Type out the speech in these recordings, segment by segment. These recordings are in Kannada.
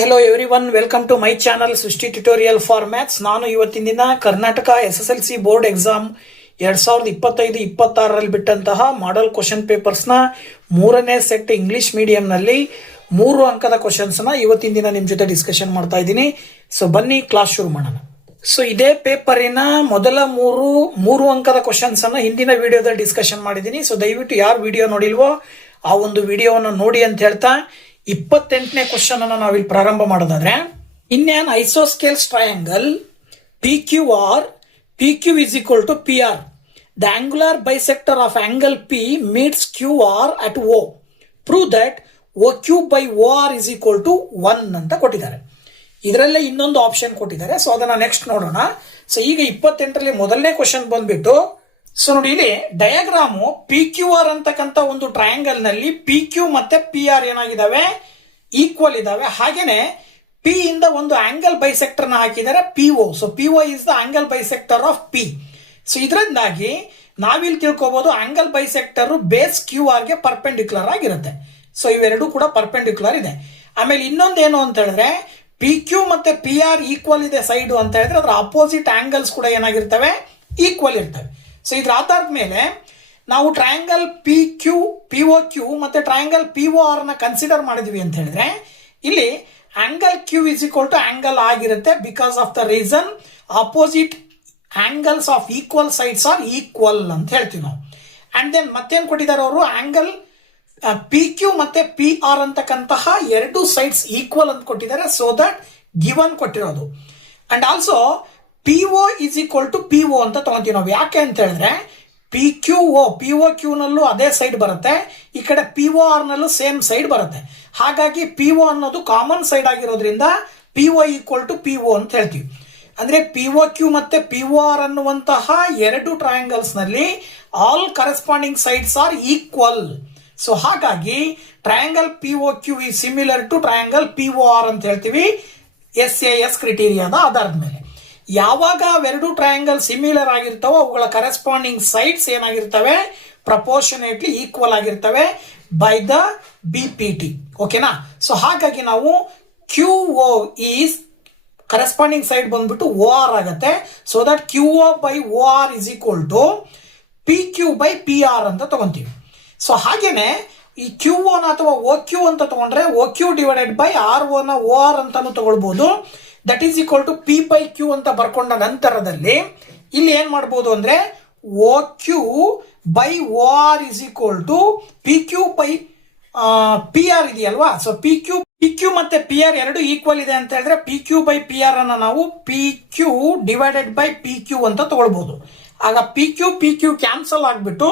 Hello everyone, welcome to my channel Srishti tutorial for maths. ನಾನು ಇವತ್ತಿನ ದಿನ ಕರ್ನಾಟಕ SSLC ಬೋರ್ಡ್ ಎಕ್ಸಾಮ್ 2025-26ರಲ್ಲಿ ಬಿಟ್ಟಂತಹ ಮಾಡೆಲ್ ಕ್ವಶನ್ ಪೇಪರ್ಸ್ನ ಮೂರನೇ ಸೆಟ್ ಇಂಗ್ಲಿಷ್ ಮೀಡಿಯಂನಲ್ಲಿ 3 ಅಂಕದ ಕ್ವಶನ್ಸ್ನ ಇವತ್ತಿನ ದಿನ ನಿಮ್ಮ ಜೊತೆ ಡಿಸ್ಕಷನ್ ಮಾಡ್ತಾ ಇದ್ದೀನಿ. ಸೊ ಬನ್ನಿ ಕ್ಲಾಸ್ ಶುರು ಮಾಡೋಣ. ಸೊ ಇದೇ ಪೇಪರಿನ ಮೊದಲ ಮೂರು ಅಂಕದ ಕ್ವಶನ್ಸ್ ಅನ್ನ ಹಿಂದಿನ ವಿಡಿಯೋದಲ್ಲಿ ಡಿಸ್ಕಷನ್ ಮಾಡಿದ್ದೀನಿ. ಸೊ ದಯವಿಟ್ಟು ಯಾರು ವಿಡಿಯೋ ನೋಡಿಲ್ವೋ ಆ ಒಂದು ವಿಡಿಯೋವನ್ನು ನೋಡಿ ಅಂತ ಹೇಳ್ತಾ 28ನೇ ಕ್ವಶನ್ ಅನ್ನು ನಾವಿಲ್ಲಿ ಪ್ರಾರಂಭ ಮಾಡೋದಾದ್ರೆ, in an isosceles triangle PQ is equal to PR. The angular bisector of angle P meets QR at O. Prove that OQ by OR is equal to 1 ಅಂತ ಕೊಟ್ಟಿದ್ದಾರೆ. ಇದರಲ್ಲೇ ಇನ್ನೊಂದು ಆಪ್ಷನ್ ಕೊಟ್ಟಿದ್ದಾರೆ. ಸೊ ಅದನ್ನ ನೆಕ್ಸ್ಟ್ ನೋಡೋಣ. ಸೊ ಈಗ 28ರಲ್ಲಿ ಮೊದಲನೇ ಕ್ವಶನ್ ಬಂದ್ಬಿಟ್ಟು, ಸೊ ನೋಡಿ ಇಲ್ಲಿ ಡಯಾಗ್ರಾಮು PQR ಅಂತಕ್ಕಂಥ ಒಂದು ಟ್ರಯಾಂಗಲ್ ನಲ್ಲಿ PQ ಮತ್ತೆ PR ಏನಾಗಿದ್ದಾವೆ, ಈಕ್ವಲ್ ಇದಾವೆ. ಹಾಗೇನೆ P ಇಂದ ಒಂದು ಆಂಗಲ್ ಬೈಸೆಕ್ಟರ್ ನ ಹಾಕಿದ್ದಾರೆ PO. So PO is the angle bisector of P. So ಇದರಿಂದಾಗಿ ನಾವಿಲ್ಲಿ ತಿಳ್ಕೊಬಹುದು ಆಂಗಲ್ ಬೈಸೆಕ್ಟರ್ ಬೇಸ್ QR ಗೆ ಪರ್ಪೆಂಡಿಕ್ಯುಲರ್ ಆಗಿರುತ್ತೆ. ಸೊ ಇವೆರಡು ಕೂಡ ಪರ್ಪೆಂಡಿಕ್ಯುಲರ್ ಇದೆ. ಆಮೇಲೆ ಇನ್ನೊಂದೇನು ಅಂತ ಹೇಳಿದ್ರೆ, PQ ಮತ್ತೆ PR ಈಕ್ವಲ್ ಇದೆ ಸೈಡ್ ಅಂತ ಹೇಳಿದ್ರೆ ಅದರ ಅಪೋಸಿಟ್ ಆಂಗಲ್ಸ್ ಕೂಡ ಏನಾಗಿರ್ತವೆ, ಈಕ್ವಲ್ ಇರ್ತವೆ. ಸೊ ಇದ್ರ ಆಧಾರದ ಮೇಲೆ ನಾವು ಟ್ರಯಾಂಗಲ್ POQ ಮತ್ತೆ ಟ್ರಯಾಂಗಲ್ POR ನ ಕನ್ಸಿಡರ್ ಮಾಡಿದ್ವಿ ಅಂತ ಹೇಳಿದ್ರೆ, ಇಲ್ಲಿ angle Q is equal to angle ಆಗಿರುತ್ತೆ. Because of the reason opposite angles of equal sides are equal ಅಂತ ಹೇಳ್ತೀವಿ ನಾವು. ಅಂಡ್ ದೆನ್ ಮತ್ತೇನು ಕೊಟ್ಟಿದ್ದಾರೆ ಅವರು, ಆಂಗಲ್ PQ ಮತ್ತೆ PR ಅಂತಕ್ಕಂತಹ ಎರಡು ಸೈಡ್ಸ್ ಈಕ್ವಲ್ ಅಂತ ಕೊಟ್ಟಿದ್ದಾರೆ. ಸೊ ದಟ್ ಗಿವನ್ ಕೊಟ್ಟಿರೋದು. And also PO is equal to PO ಅಂತ ತಗೊಂತೀವಿ ನಾವು. ಯಾಕೆ ಅಂತ ಹೇಳಿದ್ರೆ POQ ನಲ್ಲೂ ಅದೇ ಸೈಡ್ ಬರುತ್ತೆ, ಈ ಕಡೆ POR ನಲ್ಲೂ ಸೇಮ್ ಸೈಡ್ ಬರುತ್ತೆ. ಹಾಗಾಗಿ PO ಅನ್ನೋದು ಕಾಮನ್ ಸೈಡ್ ಆಗಿರೋದ್ರಿಂದ PO ಈಕ್ವಲ್ ಟು PO ಅಂತ ಹೇಳ್ತೀವಿ. ಅಂದ್ರೆ POQ ಮತ್ತೆ POR ಅನ್ನುವಂತಹ ಎರಡು ಟ್ರಯಾಂಗಲ್ಸ್ ನಲ್ಲಿ all corresponding sides are equal. So ಹಾಗಾಗಿ triangle POQ is similar to triangle POR ಅಂತ ಹೇಳ್ತೀವಿ SAS ಕ್ರೈಟೀರಿಯಾದ ಆಧಾರದ ಮೇಲೆ. ಯಾವಾಗ ಅವೆರಡು ಟ್ರಯಾಂಗಲ್ ಸಿಮಿಲರ್ ಆಗಿರ್ತಾವೋ ಅವುಗಳ ಕರೆಸ್ಪಾಂಡಿಂಗ್ ಸೈಡ್ಸ್ ಏನಾಗಿರ್ತವೆ, ಪ್ರಪೋರ್ಷನೇಟ್ಲಿ ಈಕ್ವಲ್ ಆಗಿರ್ತವೆ ಬೈ ದ BPT. ಓಕೆನಾ. ಸೊ ಹಾಗಾಗಿ ನಾವು QO ಈಸ್ ಕರೆಸ್ಪಾಂಡಿಂಗ್ ಸೈಡ್ ಬಂದ್ಬಿಟ್ಟು OR ಆಗುತ್ತೆ. So that QO by OR is equal to PQ by PR ಅಂತ ತಗೊಂತೀವಿ. ಸೊ ಹಾಗೇನೆ ಈ QO ಅಥವಾ OQ ಅಂತ ತಗೊಂಡ್ರೆ OQ ಡಿವೈಡೆಡ್ ಬೈ RO ನ OR ಅಂತಾನು ತಗೊಳ್ಬಹುದು. That is equal to P by Q ಅಂತ ಬರ್ಕೊಂಡ ನಂತರದಲ್ಲಿ ಇಲ್ಲಿ ಏನ್ ಮಾಡಬಹುದು ಅಂದ್ರೆ OQ by OR is equal to PQ by PR ಇದೆಯಲ್ವಾ. ಸೊ PQ ಮತ್ತೆ PR ಎರಡು ಈಕ್ವಲ್ ಇದೆ ಅಂತ ಹೇಳಿದ್ರೆ PQ by PR ಅನ್ನ ನಾವು PQ ಡಿವೈಡೆಡ್ ಬೈ PQ ಅಂತ ತಗೊಳ್ಬಹುದು. ಆಗ PQ ಕ್ಯಾನ್ಸಲ್ ಆಗ್ಬಿಟ್ಟು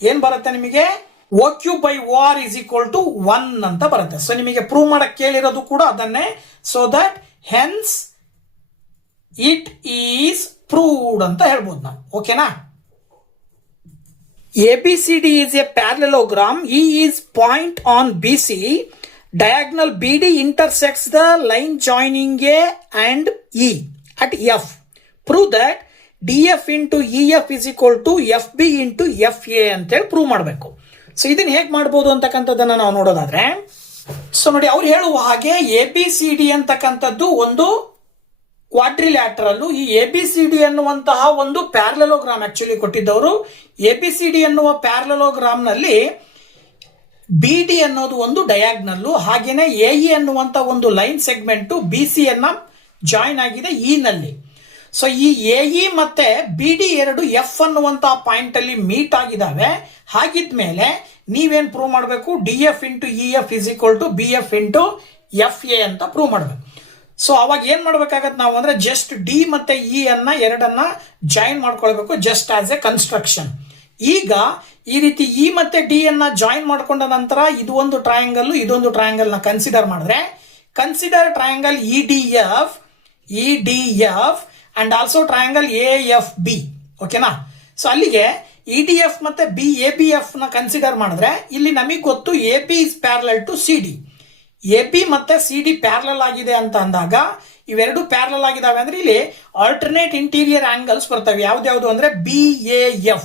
ಏನ್ ಬರುತ್ತೆ ನಿಮಗೆ, OQ by OR is equal to 1 ಅಂತ ಬರುತ್ತೆ. ಸೊ ನಿಮಗೆ ಪ್ರೂವ್ ಮಾಡಕ್ ಕೇಳಿರೋದು ಕೂಡ ಅದನ್ನೇ. So that hence it is proved ಅಂತ ಹೇಳ್ಬೋದು ನಾವು. ಓಕೆನಾ. ABCD is a parallelogram. E is point on BC. Diagonal BD intersects the line joining A and E at F. Prove that DF into EF is equal to FB into FA ಅಂತ ಹೇಳಿ ಪ್ರೂವ್ ಮಾಡಬೇಕು. ಸೊ ಇದನ್ನ ಹೇಗೆ ಮಾಡಬಹುದು ಅಂತಕ್ಕಂಥದ್ದನ್ನ ನಾವು ನೋಡೋದಾದ್ರೆ, ಸೊ ನೋಡಿ ಅವ್ರು ಹೇಳುವ ಹಾಗೆ ABCD ಅಂತಕ್ಕಂಥದ್ದು ಒಂದು ಕ್ವಾಡ್ರಿಲ್ಯಾಟ್ರಲ್. ಈ ABCD ಅನ್ನುವಂತಹ ಒಂದು ಪ್ಯಾರಲೋಗ್ರಾಮ್ ಆಕ್ಚುಲಿ ಕೊಟ್ಟಿದ್ದವರು. ABCD ಅನ್ನುವ ಪ್ಯಾರಲೋಗ್ರಾಮ್ ನಲ್ಲಿ BD ಅನ್ನೋದು ಒಂದು ಡಯಾಗ್ನಲ್, ಹಾಗೇನೆ AE ಅನ್ನುವಂತ ಒಂದು ಲೈನ್ ಸೆಗ್ಮೆಂಟ್ BC ಅನ್ನ ಜಾಯಿನ್ ಆಗಿದೆ E ನಲ್ಲಿ. ಸೊ ಈ AE ಮತ್ತೆ BD ಎರಡು F ಅನ್ನುವಂತಹ ಪಾಯಿಂಟ್ ಅಲ್ಲಿ ಮೀಟ್ ಆಗಿದಾವೆ. ಹಾಗಿದ್ಮೇಲೆ ನೀವೇನ್ ಪ್ರೂವ್ ಮಾಡಬೇಕು, DF into EF is equal to BF into FA ಅಂತ ಪ್ರೂವ್ ಮಾಡಬೇಕು. ಸೊ ಅವಾಗ ಏನ್ ಮಾಡ್ಬೇಕಾಗತ್ತೆ ನಾವು ಅಂದ್ರೆ, ಜಸ್ಟ್ D ಮತ್ತೆ E ಅನ್ನ ಎರಡನ್ನ ಜಾಯಿನ್ ಮಾಡ್ಕೊಳ್ಬೇಕು ಜಸ್ಟ್ ಆಸ್ ಎ ಕನ್ಸ್ಟ್ರಕ್ಷನ್. ಈಗ ಈ ರೀತಿ E ಮತ್ತೆ D ಅನ್ನ ಜಾಯಿನ್ ಮಾಡ್ಕೊಂಡ ನಂತರ ಇದು ಒಂದು ಟ್ರಯಾಂಗಲ್, ಇದೊಂದು ಟ್ರಯಾಂಗಲ್ ನ ಕನ್ಸಿಡರ್ ಮಾಡಿದ್ರೆ, consider triangle EDF and also triangle AFB. ಓಕೆನಾ. ಸೊ ಅಲ್ಲಿಗೆ EDF ಮತ್ತೆ ABF ನ ಕನ್ಸಿಡರ್ ಮಾಡಿದ್ರೆ ಇಲ್ಲಿ ನಮಗೆ ಗೊತ್ತು AB is parallel to CD. AB ಮತ್ತೆ CD ಪ್ಯಾರಲಲ್ ಆಗಿದೆ ಅಂತ ಅಂದಾಗ, ಇವೆರಡು ಪ್ಯಾರಲಲ್ ಆಗಿದಾವೆ ಅಂದ್ರೆ ಇಲ್ಲಿ ಆಲ್ಟರ್ನೇಟ್ ಇಂಟೀರಿಯರ್ ಆಂಗಲ್ಸ್ ಬರ್ತವೆ. ಯಾವ್ದು ಅಂದ್ರೆ BAF.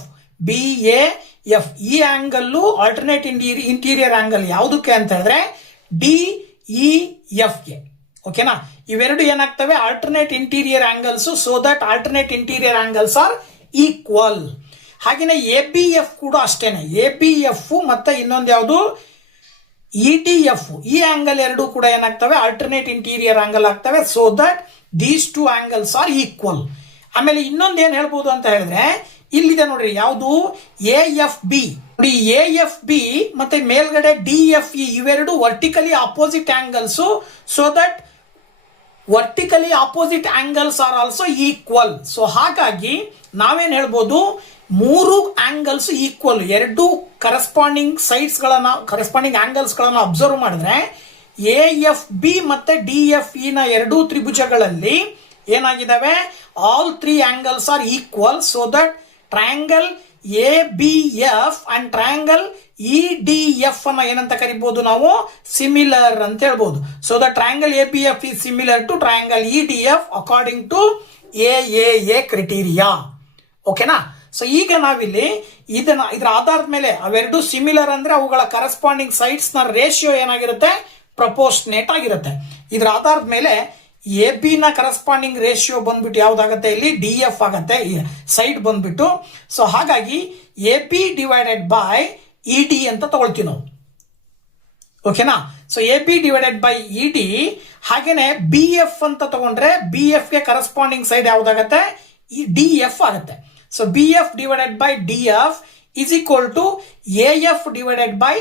ಈ ಆಂಗಲ್ ಆಲ್ಟರ್ನೇಟ್ ಇಂಟೀರಿಯರ್ ಆಂಗಲ್ ಯಾವುದಕ್ಕೆ ಅಂತ ಹೇಳಿದ್ರೆ DEF ಗೆ. ಓಕೆನಾ. ಇವೆರಡು ಏನಾಗ್ತವೆ alternate interior angles, so that alternate interior angles are equal. ಹಾಗೆಯೇ ABF ಕೂಡ ಅಷ್ಟೇನೆ, ABF ಮತ್ತೆ ಇನ್ನೊಂದು ಯಾವುದು EDF, ಈ ಆಂಗಲ್ ಎರಡು ಕೂಡ ಏನಾಗ್ತವೆ ಆಲ್ಟರ್ನೇಟ್ ಇಂಟೀರಿಯರ್ ಆಂಗಲ್ ಆಗ್ತವೆ, so that these two angles are equal. ಆಮೇಲೆ ಇನ್ನೊಂದು ಏನ್ ಹೇಳ್ಬೋದು ಅಂತ ಹೇಳಿದ್ರೆ ಇಲ್ಲಿದೆ ನೋಡ್ರಿ, ಯಾವುದು AFB ನೋಡಿ, AFB ಮತ್ತೆ ಮೇಲ್ಗಡೆ DFE ಇವೆರಡು vertically opposite angles, so that vertically opposite angles are also equal. So ಹಾಗಾಗಿ ನಾವೇನ್ ಹೇಳ್ಬೋದು, ಮೂರು ಆಂಗಲ್ಸ್ ಈಕ್ವಲ್, ಎರಡು ಕರೆಸ್ಪಾಂಡಿಂಗ್ ಸೈಡ್ಸ್ ಗಳನ್ನ ಕರೆಸ್ಪಾಂಡಿಂಗ್ ಆಂಗಲ್ಸ್ ಗಳನ್ನ ಅಬ್ಸರ್ವ್ ಮಾಡಿದ್ರೆ AFB ಮತ್ತೆ DFE ನ ಎರಡೂ ತ್ರಿಭುಜಗಳಲ್ಲಿ ಏನಾಗಿದ್ದಾವೆ, all three angles are equal, so that triangle ABF and triangle EDF ಅನ್ನ ಏನಂತ ಕರಿಬಹುದು ನಾವು, ಸಿಮಿಲರ್ ಅಂತ ಹೇಳ್ಬೋದು. So the triangle ABF is similar to triangle EDF according to AAA criteria. ಓಕೆನಾ. ಸೊ ಈಗ ನಾವಿಲ್ಲಿ ಇದರ ಆಧಾರದ ಮೇಲೆ ಅವೆರಡು ಸಿಮಿಲರ್ ಅಂದ್ರೆ ಅವುಗಳ ಕರೆಸ್ಪಾಂಡಿಂಗ್ ಸೈಡ್ಸ್ ನ ರೇಷಿಯೋ ಏನಾಗಿರುತ್ತೆ, ಪ್ರಪೋರ್ಷನೇಟ್ ಆಗಿರುತ್ತೆ. ಇದರ ಆಧಾರದ ಮೇಲೆ AB ನ ಕರೆಸ್ಪಾಂಡಿಂಗ್ ರೇಷಿಯೋ ಬಂದ್ಬಿಟ್ಟು ಯಾವ್ದಾಗತ್ತೆ, ಇಲ್ಲಿ DF ಆಗತ್ತೆ ಸೈಡ್ ಬಂದ್ಬಿಟ್ಟು. ಸೊ ಹಾಗಾಗಿ AB ಡಿವೈಡೆಡ್ ಬೈ ED ಅಂತ ತಗೊಳ್ತೀವಿ ನಾವು. ಓಕೆನಾ. So AB divided by ED. ಹಾಗೇನೆ BF ಅಂತ ತಗೊಂಡ್ರೆ BF ಗೆ ಕರೆಸ್ಪಾಂಡಿಂಗ್ ಸೈಡ್ ಯಾವ್ದಾಗತ್ತೆ, DF ಆಗುತ್ತೆ. So BF divided by DF is equal to AF divided by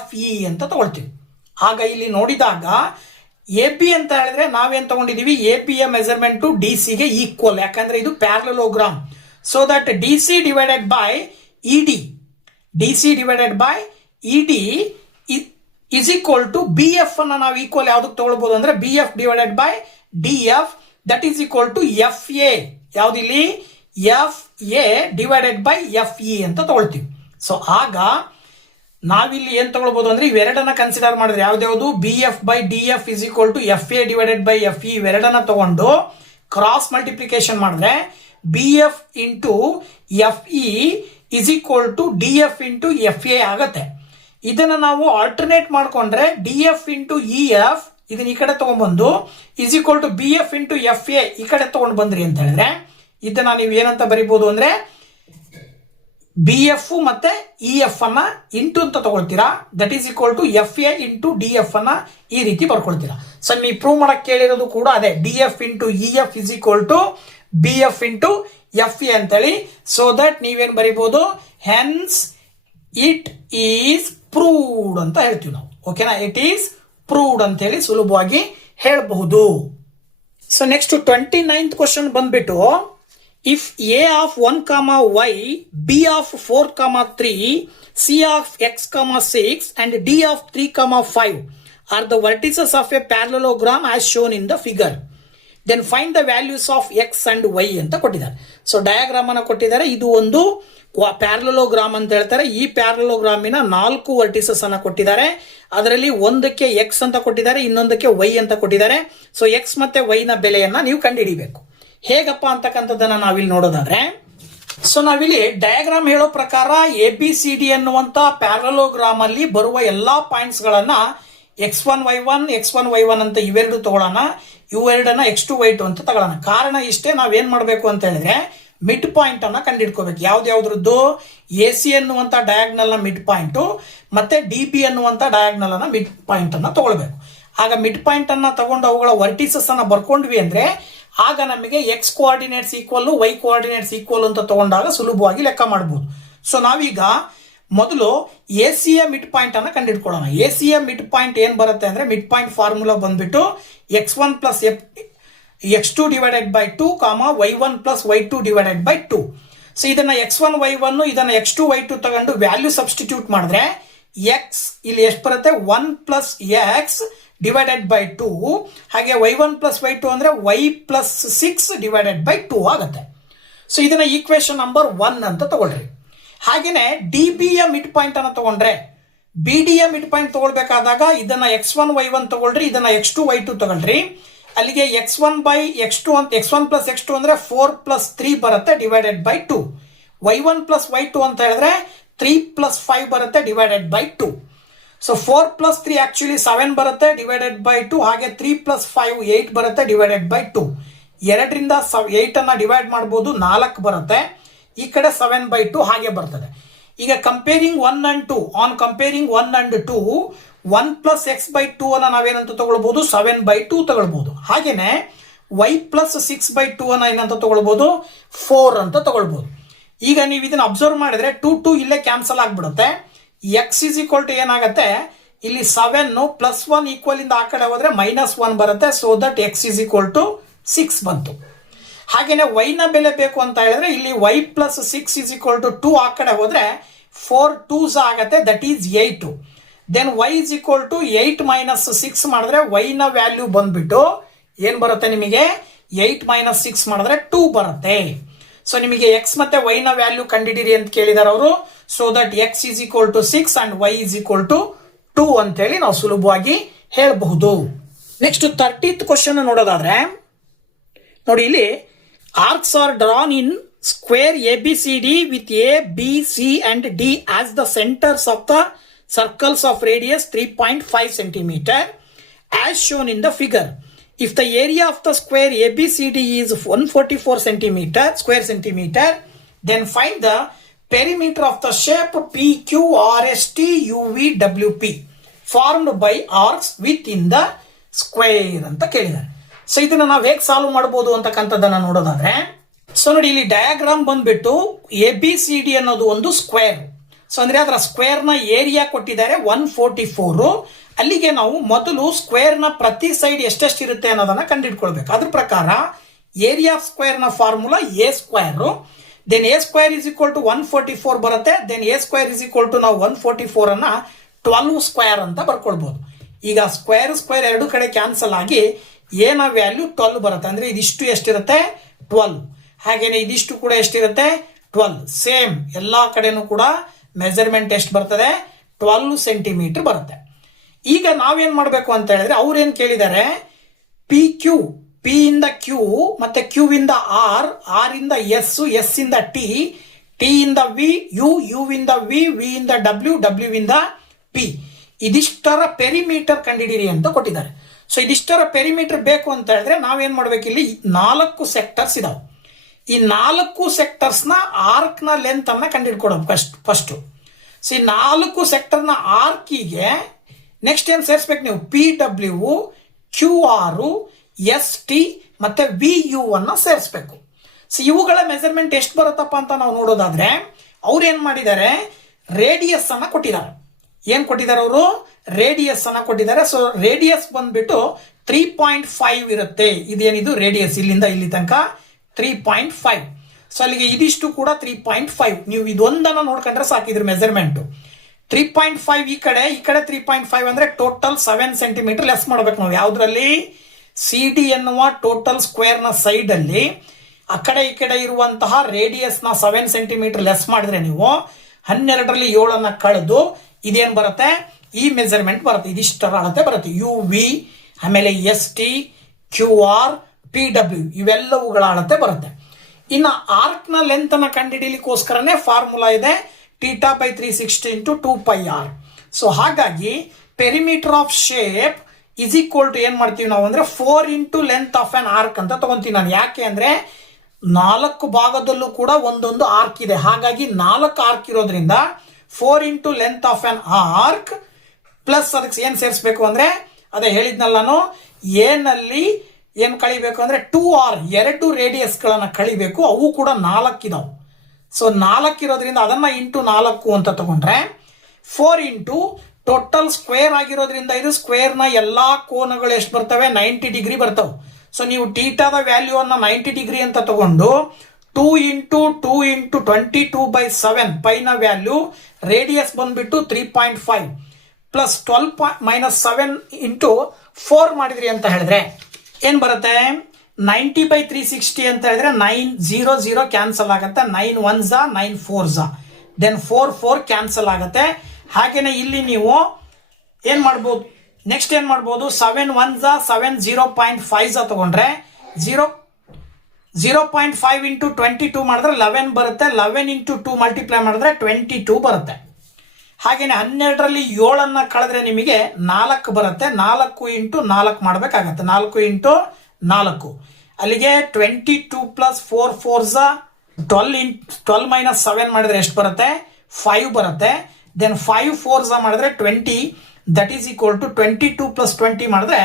FE ಅಂತ ತಗೊಳ್ತೀವಿ. ಆಗ ಇಲ್ಲಿ ನೋಡಿದಾಗ AB ಅಂತ ಹೇಳಿದ್ರೆ ನಾವೇನ್ ತಗೊಂಡಿದೀವಿ, AB ಯ ಮೆಜರ್ಮೆಂಟ್ ಟು DC ಗೆ ಈಕ್ವಲ್, ಯಾಕಂದ್ರೆ ಇದು parallelogram. So that DC divided by ED, DC divided by ED is equal to BF ಅನ್ನ ನಾವು ಈಕ್ವಲ್ ಯಾವ್ದಕ್ಕೆ ತಗೊಳ್ಬಹುದು ಅಂದ್ರೆ BF divided by DF that is equal to FA, ಯಾವ್ದಿಲ್ಲಿ FA ಡಿವೈಡೆಡ್ ಬೈ FE ಅಂತ ತಗೊಳ್ತೀವಿ. ಸೊ ಆಗ ನಾವಿಲ್ಲಿ ಏನ್ ತಗೊಳ್ಬಹುದು ಅಂದ್ರೆ ಇವೆರಡನ್ನ ಕನ್ಸಿಡರ್ ಮಾಡಿದ್ರೆ ಯಾವ್ದ್ಯಾವ್ದು, BF by DF is equal to FA divided by FE ಇವೆರಡನ್ನ ತಗೊಂಡು ಕ್ರಾಸ್ ಮಲ್ಟಿಪ್ಲಿಕೇಶನ್ ಮಾಡಿದ್ರೆ BF into FE is equal to DF into FA ಆಗತ್ತೆ. ಇದನ್ನ ನಾವು ಆಲ್ಟರ್ನೇಟ್ ಮಾಡ್ಕೊಂಡ್ರೆ DF ಇಂಟು EF ಇದನ್ನ ಈ ಕಡೆ ತಗೊಂಡ್ಬಂದು is equal to BF into FA ಈ ಕಡೆ ತಗೊಂಡು ಬಂದ್ರಿ ಅಂತ ಹೇಳಿದ್ರೆ ಇದನ್ನ ನೀವು ಏನಂತ ಬರೀಬಹುದು ಅಂದ್ರೆ BF ಮತ್ತೆ EF ಅನ್ನ ಇಂಟು ಅಂತ ತಗೊಳ್ತೀರಾ, that is equal to FA into DF ಅನ್ನ ಈ ರೀತಿ ಬರ್ಕೊಳ್ತೀರಾ. ಸೊ ನೀವು ಪ್ರೂವ್ ಮಾಡಕ್ ಕೇಳಿರೋದು ಕೂಡ ಅದೇ, DF into EF is equal to BF into FA ಅಂತೇಳಿ. ಸೊ ದಟ್ ನೀವೇನ್ ಬರೀಬಹುದು, ಹೆನ್ಸ್ ಇಟ್ ಈಸ್ ಪ್ರೂವ್ಡ್ ಅಂತ ಹೇಳ್ತೀವಿ ನಾವು. ಓಕೆನಾ, ಇಟ್ ಈಸ್ ಪ್ರೂವ್ಡ್ ಅಂತ ಹೇಳಿ ಸುಲಭವಾಗಿ ಹೇಳಬಹುದು. ಸೊ ನೆಕ್ಸ್ಟ್ 29th ಕ್ವಶನ್ ಬಂದ್ಬಿಟ್ಟು, if A of 1 comma y, B of 4 comma 3, C of x comma 6 and D of 3 comma 5 are the vertices of a parallelogram as shown in the figure, then find the values of x and y ಅಂತ ಕೊಟ್ಟಿದ್ದಾರೆ. ಸೊ ಡಯಾಗ್ರಾಮ್ ಅನ್ನು ಕೊಟ್ಟಿದ್ದಾರೆ. ಇದು ಒಂದು ಪ್ಯಾರಲೋಗ್ರಾಮ್ ಅಂತ ಹೇಳ್ತಾರೆ. ಈ ಪ್ಯಾರಲೋಗ್ರಾಮಿನ 4 ವರ್ಟಿಸಸ್ ಅನ್ನ ಕೊಟ್ಟಿದ್ದಾರೆ. ಅದರಲ್ಲಿ ಒಂದಕ್ಕೆ x ಅಂತ ಕೊಟ್ಟಿದ್ದಾರೆ, ಇನ್ನೊಂದಕ್ಕೆ y ಅಂತ ಕೊಟ್ಟಿದ್ದಾರೆ. ಸೊ x ಮತ್ತೆ y ನ ಬೆಲೆಯನ್ನ ನೀವು ಕಂಡುಹಿಡಿಬೇಕು. ಹೇಗಪ್ಪ ಅಂತಕ್ಕಂಥದ್ದನ್ನ ನಾವಿಲ್ಲಿ ನೋಡೋದಾದ್ರೆ, ಸೊ ನಾವಿಲ್ಲಿ ಡಯಾಗ್ರಾಮ್ ಹೇಳೋ ಪ್ರಕಾರ ABCD ಅನ್ನುವಂತ ಪ್ಯಾರಲೋಗ್ರಾಮ್ ಅಲ್ಲಿ ಬರುವ ಎಲ್ಲಾ ಪಾಯಿಂಟ್ಸ್ ಗಳನ್ನ x1 y1 x1 y1 ಅಂತ ಇವೆರಡು ತಗೊಳ್ಳೋಣ, ಇವೆರಡನ್ನ x2 y2 ಅಂತ ತಗೊಳ್ಳೋಣ. ಕಾರಣ ಇಷ್ಟೇ, ನಾವೇನ್ ಮಾಡ್ಬೇಕು ಅಂತ ಹೇಳಿದ್ರೆ ಮಿಡ್ ಪಾಯಿಂಟ್ ಅನ್ನ ಕಂಡುಹಿಡ್ಕೋಬೇಕು. ಯಾವ್ದ್ಯಾವ್ದ್ರದ್ದು, AC ಅನ್ನುವಂತ ಡಯಾಗ್ನಲ್ ನ ಮಿಡ್ ಪಾಯಿಂಟ್ ಮತ್ತೆ DB ಅನ್ನುವಂತ ಡಯಾಗ್ನಲ್ ನ ಮಿಡ್ ಪಾಯಿಂಟ್ ಅನ್ನ ತಗೊಳ್ಬೇಕು. ಆಗ ಮಿಡ್ ಪಾಯಿಂಟ್ ಅನ್ನ ತಗೊಂಡು ಅವುಗಳ ವರ್ಟಿಸಸ್ ಅನ್ನ ಬರ್ಕೊಂಡ್ವಿ ಅಂದ್ರೆ ಆಗ ನಮಗೆ x coordinates equal y coordinates equal ಅಂತ ತಗೊಂಡಾಗ ಸುಲಭವಾಗಿ ಲೆಕ್ಕ ಮಾಡಬಹುದು. ಸೊ ನಾವೀಗ ಮೊದಲು AC ಯ ಮಿಡ್ ಪಾಯಿಂಟ್ ಅನ್ನ ಕಂಡುಹಿಡ್ಕೊಳ್ಳೋಣ. AC ಯ ಮಿಡ್ ಪಾಯಿಂಟ್ ಏನ್ ಬರುತ್ತೆ ಅಂದ್ರೆ ಮಿಡ್ ಪಾಯಿಂಟ್ ಫಾರ್ಮುಲಾ ಬಂದ್ಬಿಟ್ಟು x1 plus x2 divided by 2 y1 plus y2 divided by 2. So ಇದನ್ನ x1 y1 ಇದನ್ನ x2 y2 ತಗೊಂಡು ವ್ಯಾಲ್ಯೂ ಸಬ್ಸ್ಟಿಟ್ಯೂಟ್ ಮಾಡಿದ್ರೆ x ಇಲ್ಲಿ ಎಷ್ಟು ಬರುತ್ತೆ, 1 ಪ್ಲಸ್ x ಡಿವೈಡೆಡ್ ಬೈ 2, ಹಾಗೆ y1 ಪ್ಲಸ್ y2 ಅಂದ್ರೆ y ಪ್ಲಸ್ 6 ಡಿವೈಡೆಡ್ ಬೈ 2 ಆಗುತ್ತೆ. ಸೊ ಇದನ್ನ ಈಕ್ವೇಶನ್ ನಂಬರ್ 1 ಅಂತ ತಗೊಳ್ರಿ. ಹಾಗೇನೆ DB ಯ ಮಿಡ್ ಪಾಯಿಂಟ್ ಅನ್ನ ತಗೊಂಡ್ರೆ BD ಯ ಮಿಡ್ ಪಾಯಿಂಟ್ ತಗೊಳ್ಬೇಕಾದಾಗ ಇದನ್ನ x1 y1 ತಗೊಳ್ರಿ, ಇದನ್ನ x2 y2 ತಗೊಳ್ರಿ. ಅಲ್ಲಿಗೆ x1 ಬೈ x2 ಅಂತ x1 ಪ್ಲಸ್ x2 ಅಂದ್ರೆ 4 ಪ್ಲಸ್ 3 ಬರುತ್ತೆ divided by 2. y1 plus y2 ಅಂತ ಹೇಳಿದ್ರೆ 3 ಪ್ಲಸ್ 5 ಬರುತ್ತೆ divided by 2. So 4 plus 3 actually 7 ಬರುತ್ತೆ ಡಿವೈಡೆಡ್ ಬೈ 2. ಹಾಗೆ 3 ಪ್ಲಸ್ 5 8 ಬರುತ್ತೆ ಡಿವೈಡೆಡ್ ಬೈ 2. 2ರಿಂದ 8 ಅನ್ನ ಡಿವೈಡ್ ಮಾಡ್ಬೋದು, 4 ಬರುತ್ತೆ. ಈ ಕಡೆ 7/2 ಹಾಗೆ ಬರ್ತದೆ. ಈಗ comparing 1 and 2, on comparing 1 and 2, 1 plus x/2 ಅನ್ನ ನಾವೇನಂತ ತಗೊಳ್ಬಹುದು, 7/2 ತಗೊಳ್ಬಹುದು. ಹಾಗೇನೆ y ಪ್ಲಸ್ 6/2 ಅನ್ನ ಏನಂತ ತಗೊಳ್ಬಹುದು, 4 ಅಂತ ತಗೊಳ್ಬಹುದು. ಈಗ ನೀವು ಇದನ್ನ ಅಬ್ಸರ್ವ್ ಮಾಡಿದ್ರೆ 2 ಇಲ್ಲೇ ಕ್ಯಾನ್ಸಲ್ ಆಗ್ಬಿಡುತ್ತೆ. x ಇಸ್ ಈಕ್ವಲ್ ಟು ಏನಾಗುತ್ತೆ, ಇಲ್ಲಿ 7 ಪ್ಲಸ್ 1 ಈಕ್ವಲ್ ಇಂದ ಆ ಕಡೆ ಹೋದ್ರೆ -1 ಬರುತ್ತೆ. So that x is equal to 6 ಬಂತು. ಹಾಗೇನೆ y ನ ಬೆಲೆ ಬೇಕು ಅಂತ ಹೇಳಿದ್ರೆ ಇಲ್ಲಿ y plus 6 is equal to 2 ಆ ಕಡೆ ಹೋದ್ರೆ 4 2s ಆಗತ್ತೆ, that is 8. Then y is equal to 8 minus 6 ಮಾಡಿದ್ರೆ y ನ ವ್ಯಾಲ್ಯೂ ಬಂದ್ಬಿಟ್ಟು ಏನ್ ಬರುತ್ತೆ ನಿಮಗೆ, 8 ಮೈನಸ್ 6 ಮಾಡಿದ್ರೆ 2 ಬರುತ್ತೆ. ಸೊ ನಿಮಗೆ x ಮತ್ತೆ y ನ ವ್ಯಾಲ್ಯೂ ಕಂಡಿಡಿರಿ ಅಂತ ಕೇಳಿದಾರೆ ಅವರು. So that x is equal to 6 and y is equal to 2 ಅಂತ ಹೇಳಿ ನಾವು ಸುಲಭವಾಗಿ ಹೇಳಬಹುದು. ನೆಕ್ಸ್ಟ್ 30th ಕ್ವಶನ್ ನೋಡೋದಾದ್ರೆ ನೋಡಿ, ಇಲ್ಲಿ arcs are drawn in square ABCD with A, B, C and D as the centers of the circles of radius 3.5 cm as shown in the figure. If the area of the square ABCD is 144 square centimeter, then find the perimeter of the shape PQRST UVWP formed by arcs within the square ಅಂತ ಕೇಳಿದ್ದಾರೆ. ಸೊ ಇದನ್ನ ನಾವು ಹೇಗೆ ಸಾಲ್ವ್ ಮಾಡಬಹುದು ಅಂತಕ್ಕಂಥದ್ದನ್ನ ನೋಡೋದಾದ್ರೆ, ಸೊ ನೋಡಿ ಇಲ್ಲಿ ಡಯಾಗ್ರಾಮ್ ಬಂದ್ಬಿಟ್ಟು ABCD ಅನ್ನೋದು ಒಂದು ಸ್ಕ್ವೇರ್. ಸೊ ಅಂದ್ರೆ ಅದರ ಸ್ಕ್ವೇರ್ ನ ಏರಿಯಾ ಕೊಟ್ಟಿದ್ದಾರೆ 144. ಅಲ್ಲಿಗೆ ನಾವು ಮೊದಲು ಸ್ಕ್ವೇರ್ ನ ಪ್ರತಿ ಸೈಡ್ ಎಷ್ಟೆಷ್ಟು ಇರುತ್ತೆ ಅನ್ನೋದನ್ನ ಕಂಡುಹಿಡ್ಕೊಳ್ಬೇಕು. ಅದ್ರ ಪ್ರಕಾರ ಏರಿಯಾ ಆಫ್ ಸ್ಕ್ವೇರ್ ನ formula A square. Then A square is equal to 144 ಬರುತ್ತೆ. Then A square is equal to ನಾವು 144 ಅನ್ನ 12 ಸ್ಕ್ವೇರ್ ಅಂತ ಬರ್ಕೊಳ್ಬಹುದು. ಈಗ ಸ್ಕ್ವೇರ್ ಎರಡು ಕಡೆ ಕ್ಯಾನ್ಸಲ್ ಆಗಿ A ನ ವ್ಯಾಲ್ಯೂ 12 ಬರುತ್ತೆ. ಅಂದ್ರೆ ಇದಿಷ್ಟು ಎಷ್ಟಿರುತ್ತೆ, 12. ಹಾಗೇನೆ ಇದಿಷ್ಟು ಕೂಡ ಎಷ್ಟಿರುತ್ತೆ, 12. ಸೇಮ್ ಎಲ್ಲಾ ಕಡೆನೂ ಕೂಡ ಮೆಜರ್ಮೆಂಟ್ ಎಷ್ಟು ಬರ್ತದೆ, 12 ಸೆಂಟಿಮೀಟರ್ ಬರುತ್ತೆ. ಈಗ ನಾವೇನ್ ಮಾಡಬೇಕು ಅಂತ ಹೇಳಿದ್ರೆ, ಅವ್ರು ಏನ್ ಕೇಳಿದ್ದಾರೆ, PQ, P ಇಂದ Q ಮತ್ತೆ Q ಇಂದ R, R ಇಂದ S, S ಇಂದ T, T ಇಂದ V, U ಇಂದ V, V ಇಂದ W, W ಇಂದ P, ಇದಿಷ್ಟರ ಪೆರಿಮೀಟರ್ ಕಂಡಿಡಿರಿ ಅಂತ ಕೊಟ್ಟಿದ್ದಾರೆ. ಸೊ ಇದಿಷ್ಟರ ಪೆರಿಮೀಟರ್ ಬೇಕು ಅಂತ ಹೇಳಿದ್ರೆ ನಾವೇನ್ ಮಾಡ್ಬೇಕು, ಇಲ್ಲಿ 4 ಸೆಕ್ಟರ್ಸ್ ಇದಾವೆ. ಈ 4 ಸೆಕ್ಟರ್ಸ್ ನ ಆರ್ಕ್ ನ ಲೆಂತ್ ಅನ್ನ ಕಂಡುಹಿಡ್ಕೊಡ್ಬೇಕು ಫಸ್ಟ್. ಸೊ ಈ 4 ಸೆಕ್ಟರ್ ನ ಆರ್ಕಿಗೆ ನೆಕ್ಸ್ಟ್ ಏನ್ ಸೇರಿಸ್ಬೇಕು ನೀವು, PW, QR, ST ಮತ್ತೆ VU ಅನ್ನ ಸೇರಿಸ್ಬೇಕು. ಸೊ ಇವುಗಳ ಮೆಜರ್ಮೆಂಟ್ ಎಷ್ಟು ಬರುತ್ತಪ್ಪ ಅಂತ ನಾವು ನೋಡೋದಾದ್ರೆ, ಅವ್ರು ಏನ್ ಮಾಡಿದ್ದಾರೆ, ರೇಡಿಯಸ್ ಅನ್ನ ಕೊಟ್ಟಿದ್ದಾರೆ. ಏನ್ ಕೊಟ್ಟಿದ್ದಾರೆ ಅವರು, ರೇಡಿಯಸ್ ಅನ್ನ ಕೊಟ್ಟಿದ್ದಾರೆ. ಸೊ ರೇಡಿಯಸ್ ಬಂದ್ಬಿಟ್ಟು 3.5 ಇರುತ್ತೆ. ಇದೇನಿದು ರೇಡಿಯಸ್, ಇಲ್ಲಿಂದ ಇಲ್ಲಿ ತನಕ 3.5. ಸೊ ಅಲ್ಲಿಗೆ ಇದಿಷ್ಟು ಕೂಡ 3.5. ನೀವು ಇದೊಂದನ್ನ ನೋಡ್ಕೊಂಡ್ರೆ ಸಾಕಿದ್ರು ಮೆಜರ್ಮೆಂಟ್. 3.5 ಈ ಕಡೆ 3.5 ಅಂದ್ರೆ ಟೋಟಲ್ 7 ಸೆಂಟಿಮೀಟರ್ ಲೆಸ್ ಮಾಡ್ಬೇಕು ನಾವು. ಯಾವ್ದ್ರಲ್ಲಿ, CD ಎನ್ನುವ ಟೋಟಲ್ ಸ್ಕ್ವೇರ್ ನ ಸೈಡ್ ಅಲ್ಲಿ ಆ ಕಡೆ ಈ ಕಡೆ ಇರುವಂತಹ ರೇಡಿಯಸ್ ನ 7 ಸೆಂಟಿಮೀಟರ್ ಲೆಸ್ ಮಾಡಿದ್ರೆ ನೀವು 12ರಲ್ಲಿ 7 ಕಳೆದು ಇದೇನ್ ಬರುತ್ತೆ, ಈ ಮೆಜರ್ಮೆಂಟ್ ಬರುತ್ತೆ. ಇದಿಷ್ಟರ ಅಳತೆ ಬರುತ್ತೆ. UV, ಆಮೇಲೆ ST, QR, PW ಇವೆಲ್ಲವುಗಳ ಅಳತೆ ಬರುತ್ತೆ. ಇನ್ನು ಆರ್ಕ್ ನ ಲೆಂತ್ ಅನ್ನ ಕಂಡುಹಿಡಿಯಲಿಕ್ಕೋಸ್ಕರನೇ ಫಾರ್ಮುಲಾ ಇದೆ θ/360 × 2πr. ಸೊ ಹಾಗಾಗಿ perimeter of shape is equal to ಏನ್ ಮಾಡ್ತೀವಿ ನಾವು ಅಂದ್ರೆ 4 × ಲೆಂತ್ ಆಫ್ ಆನ್ ಆರ್ಕ್ ಅಂತ ತಗೊಂತೀವಿ ನಾನು. ಯಾಕೆ ಅಂದ್ರೆ 4 ಭಾಗದಲ್ಲೂ ಕೂಡ ಒಂದೊಂದು ಆರ್ಕ್ ಇದೆ. ಹಾಗಾಗಿ 4 ಆರ್ಕ್ ಇರೋದ್ರಿಂದ 4 × length of on arc plus ಅದಕ್ಕೆ ಏನ್ ಸೇರಿಸಬೇಕು ಅಂದ್ರೆ, ಅದೇ ಹೇಳಿದ್ನಲ್ಲ ನಾನು, ಎ ನಲ್ಲಿ ಏನ್ ಕಳಿಬೇಕು ಅಂದ್ರೆ 2R, 2 ರೇಡಿಯಸ್ ಗಳನ್ನ ಕಳಿಬೇಕು. ಅವು ಕೂಡ 4 ಇದಾವೆ. ಸೊ 4 ಇರೋದ್ರಿಂದ ಅದನ್ನ ಇಂಟು 4 ಅಂತ ತಗೊಂಡ್ರೆ 4 × ಟೋಟಲ್ ಸ್ಕ್ವೇರ್ ಆಗಿರೋದ್ರಿಂದ ಇದು ಸ್ಕ್ವೇರ್ ನ ಎಲ್ಲಾ ಕೋನಗಳು ಎಷ್ಟು ಬರ್ತವೆ, 90 ಡಿಗ್ರಿ ಬರ್ತವೆ. ಸೊ ನೀವು ಥೀಟಾದ ವ್ಯಾಲ್ಯೂ ಅನ್ನ 90 ಡಿಗ್ರಿ ಅಂತ ತಗೊಂಡು 2 × 2 × 22/7 ಪೈ ನ ವ್ಯಾಲ್ಯೂ, ರೇಡಿಯಸ್ ಬಂದ್ಬಿಟ್ಟು 3.5 ಪ್ಲಸ್ 12 - 7 × 4 ಮಾಡಿದ್ರಿ ಅಂತ ಹೇಳಿದ್ರೆ ಏನ್ ಬರುತ್ತೆ, 90/360 ಅಂತ ಹೇಳಿದ್ರೆ 900 ಕ್ಯಾನ್ಸಲ್ ಆಗುತ್ತೆ. 9 1s 9 4s, ದೆನ್ 4 ಕ್ಯಾನ್ಸಲ್ ಆಗುತ್ತೆ. ಹಾಗೇನೆ ಇಲ್ಲಿ ನೀವು ಏನ್ ಮಾಡ್ಬೋದು, ನೆಕ್ಸ್ಟ್ ಏನ್ ಮಾಡ್ಬೋದು, 7 1s 7 0.5s ತಗೊಂಡ್ರೆ 0.5 × 22 ಮಾಡಿದ್ರೆ 11 ಬರುತ್ತೆ. 11 × 2 ಮಲ್ಟಿಪ್ಲೈ ಮಾಡಿದ್ರೆ 22 ಬರುತ್ತೆ. ಹಾಗೆಯೇ 12ರಲ್ಲಿ 7 ಕಳೆದ್ರೆ ನಿಮಗೆ 4 ಬರುತ್ತೆ. 4 ಇಂಟು 4 ಮಾಡಬೇಕಾಗತ್ತೆ. 4 ಇಂಟು 4 ಅಲ್ಲಿಗೆ 22 ಪ್ಲಸ್ 4 4 12 ಮೈನಸ್ 7 ಮಾಡಿದ್ರೆ ಎಷ್ಟು ಬರುತ್ತೆ? 5 ಬರುತ್ತೆ. ದೆನ್ 5 4 ಮಾಡಿದ್ರೆ 20, that is equal to 22 plus 20 ಮಾಡಿದ್ರೆ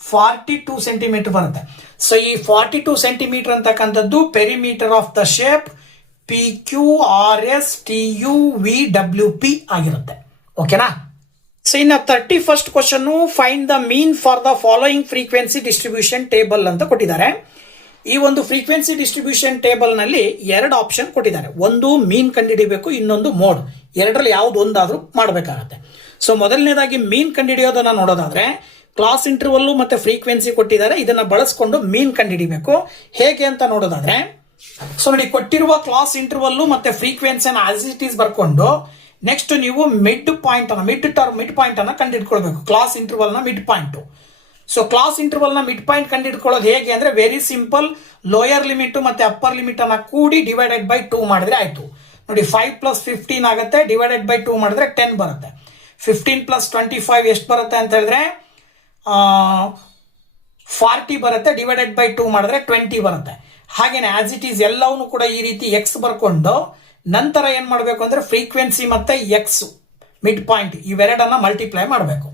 42 ಸೆಂಟಿಮೀಟರ್ ಬರುತ್ತೆ. ಸೊ ಈ 42 ಸೆಂಟಿಮೀಟರ್ ಅಂತಕ್ಕಂಥದ್ದು perimeter of the shape PQRSTUVWP ಆಗಿರುತ್ತೆ. ಓಕೆನಾ? ಸೊ ಇನ್ನು 31st question, find the mean for the following frequency distribution table ಅಂತ ಕೊಟ್ಟಿದ್ದಾರೆ. ಈ ಒಂದು ಫ್ರೀಕ್ವೆನ್ಸಿ ಡಿಸ್ಟ್ರಿಬ್ಯೂಷನ್ ಟೇಬಲ್ ನಲ್ಲಿ 2 ಆಪ್ಷನ್ ಕೊಟ್ಟಿದ್ದಾರೆ. ಒಂದು ಮೀನ್ ಕಂಡುಹಿಡಿಯಬೇಕು, ಇನ್ನೊಂದು ಮೋಡ್. ಎರಡರಲ್ಲಿ ಯಾವ್ದು ಒಂದಾದ್ರೂ ಮಾಡಬೇಕಾಗತ್ತೆ. ಸೊ ಮೊದಲನೇದಾಗಿ ಮೀನ್ ಕಂಡುಹಿಡಿಯೋದನ್ನ ನೋಡೋದಾದ್ರೆ ಕ್ಲಾಸ್ ಇಂಟರ್ವಲ್ ಮತ್ತೆ ಫ್ರೀಕ್ವೆನ್ಸಿ ಕೊಟ್ಟಿದ್ದಾರೆ. ಇದನ್ನ ಬಳಸ್ಕೊಂಡು ಮೀನ್ ಕಂಡುಹಿಡಿಬೇಕು. ಹೇಗೆ ಅಂತ ನೋಡೋದಾದ್ರೆ, ಸೊ ನೋಡಿ, ಕೊಟ್ಟಿರುವ ಕ್ಲಾಸ್ ಇಂಟರ್ವಲ್ ಮತ್ತೆ ಫ್ರೀಕ್ವೆನ್ಸಿನ ಆಸ್ ಇಟ್ ಈಸ್ ಬರ್ಕೊಂಡು ನೆಕ್ಸ್ಟ್ ನೀವು ಮಿಡ್ ಪಾಯಿಂಟ್ ಅನ್ನ ಕಂಡುಹಿಡ್ಕೊಳ್ಬೇಕು. ಕ್ಲಾಸ್ ಇಂಟರ್ವಲ್ ನ mid point. So class interval ನ ಮಿಡ್ ಪಾಯಿಂಟ್ ಕಂಡುಹಿಡ್ಕೊಳ್ಳೋದು ಹೇಗೆ ಅಂದ್ರೆ ವೆರಿ ಸಿಂಪಲ್. ಲೋಯರ್ ಲಿಮಿಟ್ ಮತ್ತೆ ಅಪ್ಪರ್ ಲಿಮಿಟ್ ಅನ್ನ ಕೂಡಿ ಡಿವೈಡೆಡ್ ಬೈ 2 ಮಾಡಿದ್ರೆ ಆಯ್ತು. ನೋಡಿ, 5 ಪ್ಲಸ್ 15 ಆಗುತ್ತೆ. ಡಿವೈಡೆಡ್ ಬೈ 2 ಮಾಡಿದ್ರೆ 10 ಬರುತ್ತೆ. 15 ಪ್ಲಸ್ 25 ಎಷ್ಟು ಬರುತ್ತೆ ಅಂತ ಹೇಳಿದ್ರೆ 40 ಬರುತ್ತೆ. ಡಿವೈಡೆಡ್ ಬೈ 2 ಮಾಡಿದ್ರೆ 20 ಬರುತ್ತೆ. ಹಾಗೇನೆ ಆಸ್ ಇಟ್ ಈಸ್ ಎಲ್ಲವನ್ನೂ ಕೂಡ ಈ ರೀತಿ ಎಕ್ಸ್ ಬರ್ಕೊಂಡು ನಂತರ ಏನ್ ಮಾಡಬೇಕು ಅಂದ್ರೆ ಫ್ರೀಕ್ವೆನ್ಸಿ ಮತ್ತೆ ಎಕ್ಸ್ ಮಿಡ್ ಪಾಯಿಂಟ್ ಇವೆರಡನ್ನ ಮಲ್ಟಿಪ್ಲೈ ಮಾಡಬೇಕು.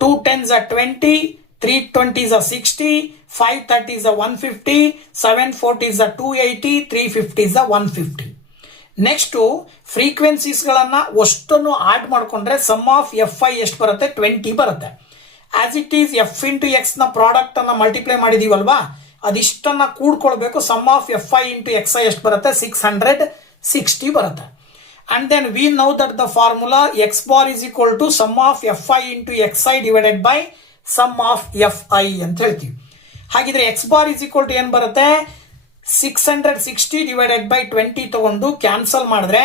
2 10s are 20, 3 20s are 60, 5 30s are 150, 7 40s are 280, 3 50s are 150. Next frequencies ಗಳನ್ನ ಅಷ್ಟನ್ನು ಆಡ್ ಮಾಡ್ಕೊಂಡ್ರೆ ಸಮ್ ಆಫ್ FI ಎಷ್ಟು ಬರುತ್ತೆ? 20 ಬರುತ್ತೆ. As it is F into X ನ ಪ್ರಾಡಕ್ಟ್ ಅನ್ನ ಮಲ್ಟಿಪ್ಲೈ ಮಾಡಿದೀವಲ್ವಾ, ಅದಿಷ್ಟನ್ನ ಕೂಡ್ಕೊಳ್ಬೇಕು. Sum of FI into XI ಎಷ್ಟು ಬರುತ್ತೆ? 660 ಬರುತ್ತೆ. And then we know that the formula x bar is equal to sum of FI into XI divided by sum of FI ಅಂತ ಹೇಳ್ತೀವಿ. ಹಾಗಿದ್ರೆ x bar is equal to ಏನು ಬರುತ್ತೆ? 660 divided by 20 ತಗೊಂಡು ಕ್ಯಾನ್ಸಲ್ ಮಾಡಿದ್ರೆ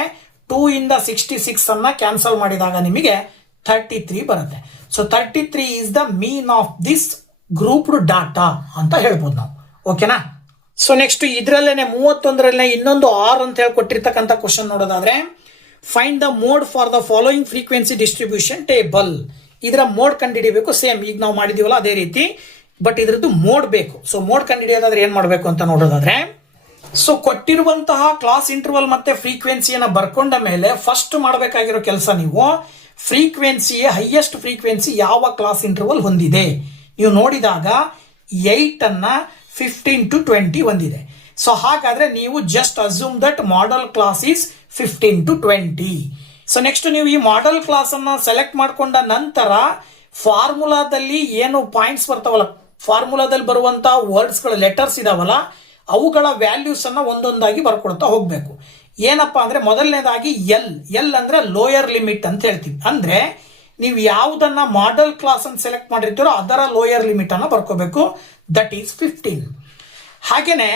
2 ಇಂದ 66 ಅನ್ನ ಕ್ಯಾನ್ಸಲ್ ಮಾಡಿದಾಗ ನಿಮಗೆ 33 ಬರುತ್ತೆ. So 33 is the mean of this grouped data ಅಂತ ಹೇಳ್ಬೋದು ನಾವು. ಓಕೆನಾ? ಸೊ ನೆಕ್ಸ್ಟ್ ಇದರಲ್ಲೇನೆ 31ರಲ್ಲೇ ಇನ್ನೊಂದು R ಅಂತ ಹೇಳಿ ಕೊಟ್ಟಿರ್ತಕ್ಕಂಥ ಕ್ವಶನ್ ನೋಡೋದಾದ್ರೆ, find the mode for the following frequency distribution table. ಇದರ ಮೋಡ್ ಕಂಡುಹಿಡಿಯಬೇಕು. ಸೇಮ್ ಈಗ ನಾವು ಮಾಡಿದೀವಲ್ಲ ಅದೇ ರೀತಿ, ಬಟ್ ಇದ್ರದ್ದು ಮೋಡ್ ಬೇಕು. ಸೊ ಮೋಡ್ ಕಂಡುಹಿಡಿಯೋದಾದ್ರೆ ಏನ್ ಮಾಡಬೇಕು ಅಂತ ನೋಡೋದಾದ್ರೆ, ಸೊ ಕೊಟ್ಟಿರುವಂತಹ ಕ್ಲಾಸ್ ಇಂಟರ್ವಲ್ ಮತ್ತೆ ಫ್ರೀಕ್ವೆನ್ಸಿಯನ್ನ ಬರ್ಕೊಂಡ ಮೇಲೆ ಫಸ್ಟ್ ಮಾಡಬೇಕಾಗಿರೋ ಕೆಲಸ, ನೀವು ಫ್ರೀಕ್ವೆನ್ಸಿಯ ಹೈಯೆಸ್ಟ್ ಫ್ರೀಕ್ವೆನ್ಸಿ ಯಾವ ಕ್ಲಾಸ್ ಇಂಟರ್ವಲ್ ಹೊಂದಿದೆ. ನೀವು ನೋಡಿದಾಗ 8 ಅನ್ನ 15 to 20 ಹೊಂದಿದೆ. ಸೊ ಹಾಗಾದ್ರೆ ನೀವು just assume that model class is 15 to 20. So next ನೀವು ಈ ಮಾಡೆಲ್ ಕ್ಲಾಸ್ ಅನ್ನ ಸೆಲೆಕ್ಟ್ ಮಾಡ್ಕೊಂಡ ನಂತರ ಫಾರ್ಮುಲಾದಲ್ಲಿ ಏನು ಪಾಯಿಂಟ್ಸ್ ಬರ್ತಾವಲ್ಲ, ಫಾರ್ಮುಲಾದಲ್ಲಿ ಬರುವಂತ ವರ್ಡ್ಸ್ ಗಳ ಲೆಟರ್ಸ್ ಇದಾವಲ್ಲ, ಅವುಗಳ ವ್ಯಾಲ್ಯೂಸ್ ಅನ್ನ ಒಂದೊಂದಾಗಿ ಬರ್ಕೊಳ್ತಾ ಹೋಗ್ಬೇಕು. ಏನಪ್ಪಾ ಅಂದ್ರೆ ಮೊದಲನೇದಾಗಿ ಎಲ್ ಅಂದ್ರೆ ಲೋಯರ್ ಲಿಮಿಟ್ ಅಂತ ಹೇಳ್ತೀವಿ. ಅಂದ್ರೆ ನೀವು ಯಾವುದನ್ನ ಮಾಡೆಲ್ ಕ್ಲಾಸ್ ಅನ್ನು ಸೆಲೆಕ್ಟ್ ಮಾಡಿರ್ತೀರೋ ಅದರ ಲೋಯರ್ ಲಿಮಿಟ್ ಅನ್ನ ಬರ್ಕೋಬೇಕು. That is 15. ಹಾಗೇನೆ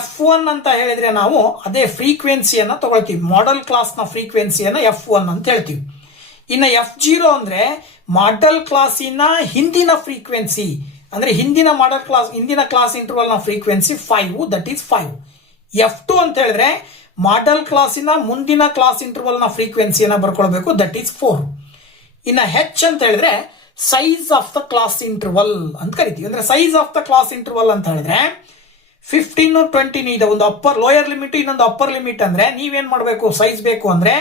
F1 ಅಂತ ಹೇಳಿದ್ರೆ ನಾವು ಅದೇ ಫ್ರೀಕ್ವೆನ್ಸಿಯನ್ನ ತಗೊಳ್ತೀವಿ. ಮಾಡೆಲ್ ಕ್ಲಾಸ್ ನ ಫ್ರೀಕ್ವೆನ್ಸಿಯನ್ನ F1 ಅಂತ ಹೇಳ್ತೀವಿ. ಇನ್ನು F0 ಅಂದ್ರೆ ಮಾಡೆಲ್ ಕ್ಲಾಸಿನ ಹಿಂದಿನ ಫ್ರೀಕ್ವೆನ್ಸಿ, ಅಂದ್ರೆ ಹಿಂದಿನ ಕ್ಲಾಸ್ ಇಂಟರ್ವಲ್ ನ ಫ್ರೀಕ್ವೆನ್ಸಿ 5, ದಟ್ ಈಸ್ 5. F2 ಅಂತ ಹೇಳಿದ್ರೆ ಮಾಡೆಲ್ ಕ್ಲಾಸಿನ ಮುಂದಿನ ಕ್ಲಾಸ್ ಇಂಟರ್ವಲ್ ನ ಫ್ರೀಕ್ವೆನ್ಸಿಯನ್ನ ಬರ್ಕೊಳ್ಬೇಕು. That is 4. ಇನ್ನು H ಅಂತ ಹೇಳಿದ್ರೆ size of the class interval ಅಂತ ಕರಿತೀವಿ. ಅಂದ್ರೆ size of the class interval ಅಂತ ಹೇಳಿದ್ರೆ 15 20 ಇದೆ. ಒಂದು ಲೋಯರ್ ಲಿಮಿಟ್, ಇನ್ನೊಂದು ಅಪ್ಪರ್ ಲಿಮಿಟ್. ಅಂದ್ರೆ ನೀವೇನ್ ಮಾಡಬೇಕು, ಸೈಜ್ ಬೇಕು ಅಂದ್ರೆ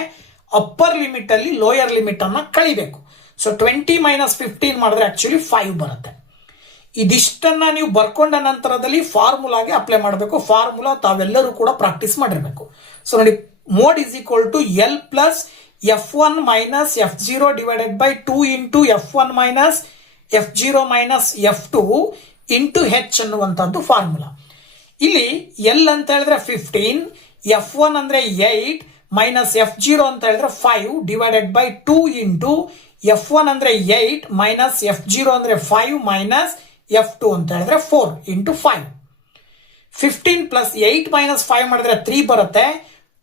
ಅಪ್ಪರ್ ಲಿಮಿಟ್ ಅಲ್ಲಿ ಲೋಯರ್ ಲಿಮಿಟ್ ಅನ್ನ ಕಳಿಬೇಕು. ಸೊ 20 ಮೈನಸ್ 15 ಮಾಡಿದ್ರೆ ಆಕ್ಚುಲಿ 5 ಬರುತ್ತೆ. ಇದಿಷ್ಟನ್ನ ನೀವು ಬರ್ಕೊಂಡ ನಂತರದಲ್ಲಿ ಫಾರ್ಮುಲಾಗೆ ಅಪ್ಲೈ ಮಾಡಬೇಕು. ಫಾರ್ಮುಲಾ ತಾವೆಲ್ಲರೂ ಕೂಡ ಪ್ರಾಕ್ಟೀಸ್ ಮಾಡಿರ್ಬೇಕು. ಸೊ ನೋಡಿ, mode is equal to L plus F1 minus F0 divided by 2 into F1 minus F0 minus F2 into H ಅನ್ನುವಂಥದ್ದು ಫಾರ್ಮುಲಾ. ಇಲ್ಲಿ L ಅಂತ ಹೇಳಿದ್ರೆ 15, F1 ಅಂದ್ರೆ 8 ಮೈನಸ್ F0 ಅಂತ ಹೇಳಿದ್ರೆ 5 ಡಿವೈಡೆಡ್ ಬೈ 2 ಇಂಟು F1 ಅಂದ್ರೆ 8 ಮೈನಸ್ F0 ಅಂದ್ರೆ 5 ಮೈನಸ್ F2 ಅಂತ ಹೇಳಿದ್ರೆ 4 ಇಂಟು 5. 15 ಪ್ಲಸ್ 8 ಮೈನಸ್ 5 ಮಾಡಿದ್ರೆ 3 ಬರುತ್ತೆ.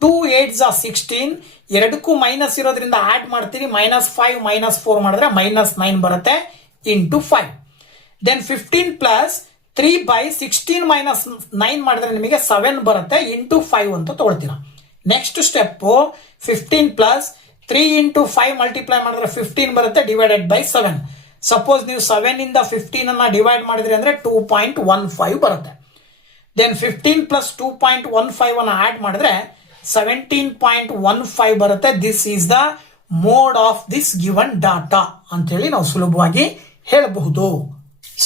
2 8s are 16. ಎರಡಕ್ಕೂ ಮೈನಸ್ ಇರೋದ್ರಿಂದ ಆಡ್ ಮಾಡ್ತೀರಿ. ಮೈನಸ್ 5 ಮೈನಸ್ 4 ಮಾಡಿದ್ರೆ ಮೈನಸ್ 9 ಬರುತ್ತೆ into 5. Then 15 plus 3 by 16 minus 9 ಮಾಡಿದ್ರೆ ನಿಮಗೆ 7 ಬರುತ್ತೆ ಇಂಟು 5 ಅಂತ ತಗೊಳ್ತೀರಾ. Next step 15 plus 3 into 5 multiply ಮಾಡಿದ್ರೆ 15 ಬರುತ್ತೆ ಡಿವೈಡೆಡ್ ಬೈ 7. ಸಪೋಸ್ ನೀವು 7 ಇಂದ 15 ಅನ್ನ ಡಿವೈಡ್ ಮಾಡಿದ್ರಿ ಅಂದ್ರೆ 2.15 ಬರುತ್ತೆ. ದೆನ್ 15 ಪ್ಲಸ್ 2.15 ಅನ್ನ ಆಡ್ ಮಾಡಿದ್ರೆ 17.15 ಬರುತ್ತೆ. This is the mode of this given data ಅಂತ ಹೇಳಿ ನಾವು ಸುಲಭವಾಗಿ ಹೇಳಬಹುದು.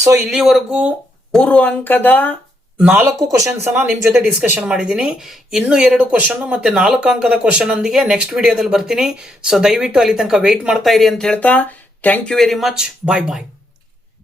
ಸೊ ಇಲ್ಲಿವರೆಗೂ 3 ಅಂಕದ 4 ಕ್ವಶನ್ಸ್ ಅನ್ನ ನಿಮ್ ಜೊತೆ ಡಿಸ್ಕಷನ್ ಮಾಡಿದ್ದೀನಿ. ಇನ್ನು 2 ಕ್ವಶನ್ ಮತ್ತೆ 4 ಅಂಕದ ಕ್ವಶನ್ ಒಂದಿಗೆ ನೆಕ್ಸ್ಟ್ ವಿಡಿಯೋದಲ್ಲಿ ಬರ್ತೀನಿ. ಸೊ ದಯವಿಟ್ಟು ಅಲ್ಲಿ ತನಕ ವೇಟ್ ಮಾಡ್ತಾ ಇರಿ ಅಂತ ಹೇಳ್ತಾ thank you very much. Bye bye.